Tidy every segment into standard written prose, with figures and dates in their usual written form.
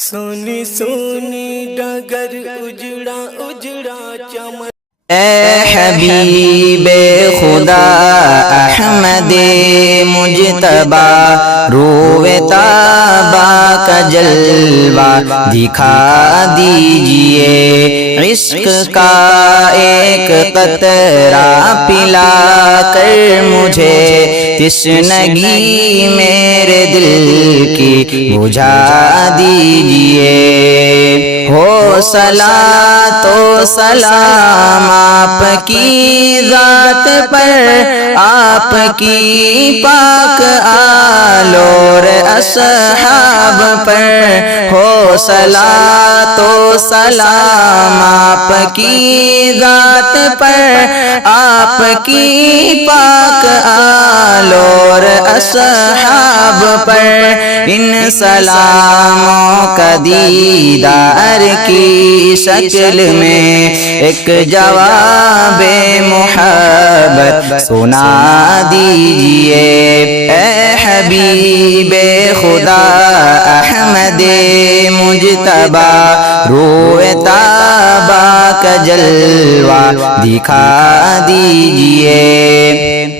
سونی سونی ڈگر اجڑا اجڑا چمن اے حبیب خدا احمد مجتبی روئے طابہ کا جلوہ دکھا دیجئے، عشق کا ایک قطرہ پلا کر مجھے تشنگی میرے دل کی بجھا دیجئے۔ ہو صلاۃ و سلام آپ کی ذات پر، آپ کی پاک آل اور اصحاب پر، ہو صلاۃ و سلام آپ کی ذات پر، آپ کی پاک آل اور اصحاب پر۔ ان سلاموں کا دیدار کی شکل میں ایک جواب محبت سنا دیجئے۔ اے حبیب خدا احمد مجتبی روئے طابہ کا جلوہ دکھا دیجئے۔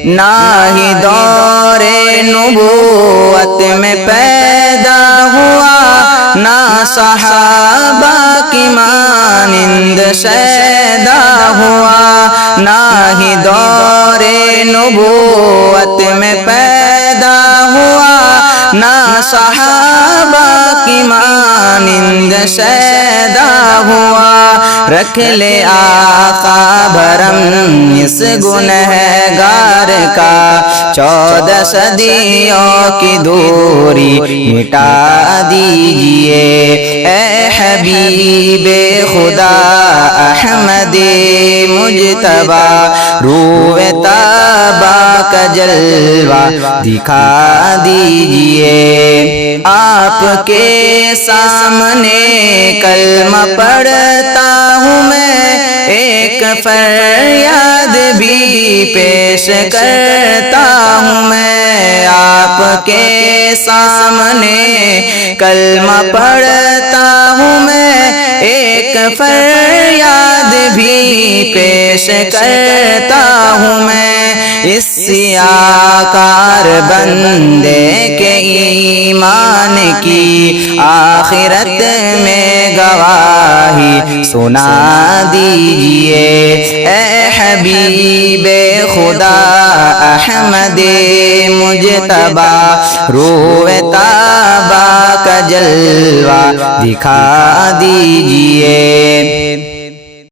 نہ ہی دور نبوت میں پیدا ہوا، نہ صحابہ کی مانند شیدا ہوا، نہ ہی دور نبوت میں پیدا ہوا، نہ صحابہ کی مانند شیدا ہوا۔ رکھ لے آقا بھرم اس گنہگار کا، 14 صدیوں کی دوری مٹا دیجئے۔ اے حبیب خدا احمد مجتبی روئے طابہ کا جلوہ دکھا دیجئے۔ آپ کے سامنے کلمہ پڑھتا ہوں میں، ایک فریاد بھی پیش کرتا ہوں میں۔ آپ کے سامنے کلمہ پڑھتا ہوں میں، ایک فریاد بھی پیش کرتا ہوں میں۔ اس سیاکار بندے کے ایمان کی آخرت میں گواہی سنا دیجئے۔ اے حبیب خدا احمد مجتبی روئے طابہ کا جلوہ دکھا دیجئے۔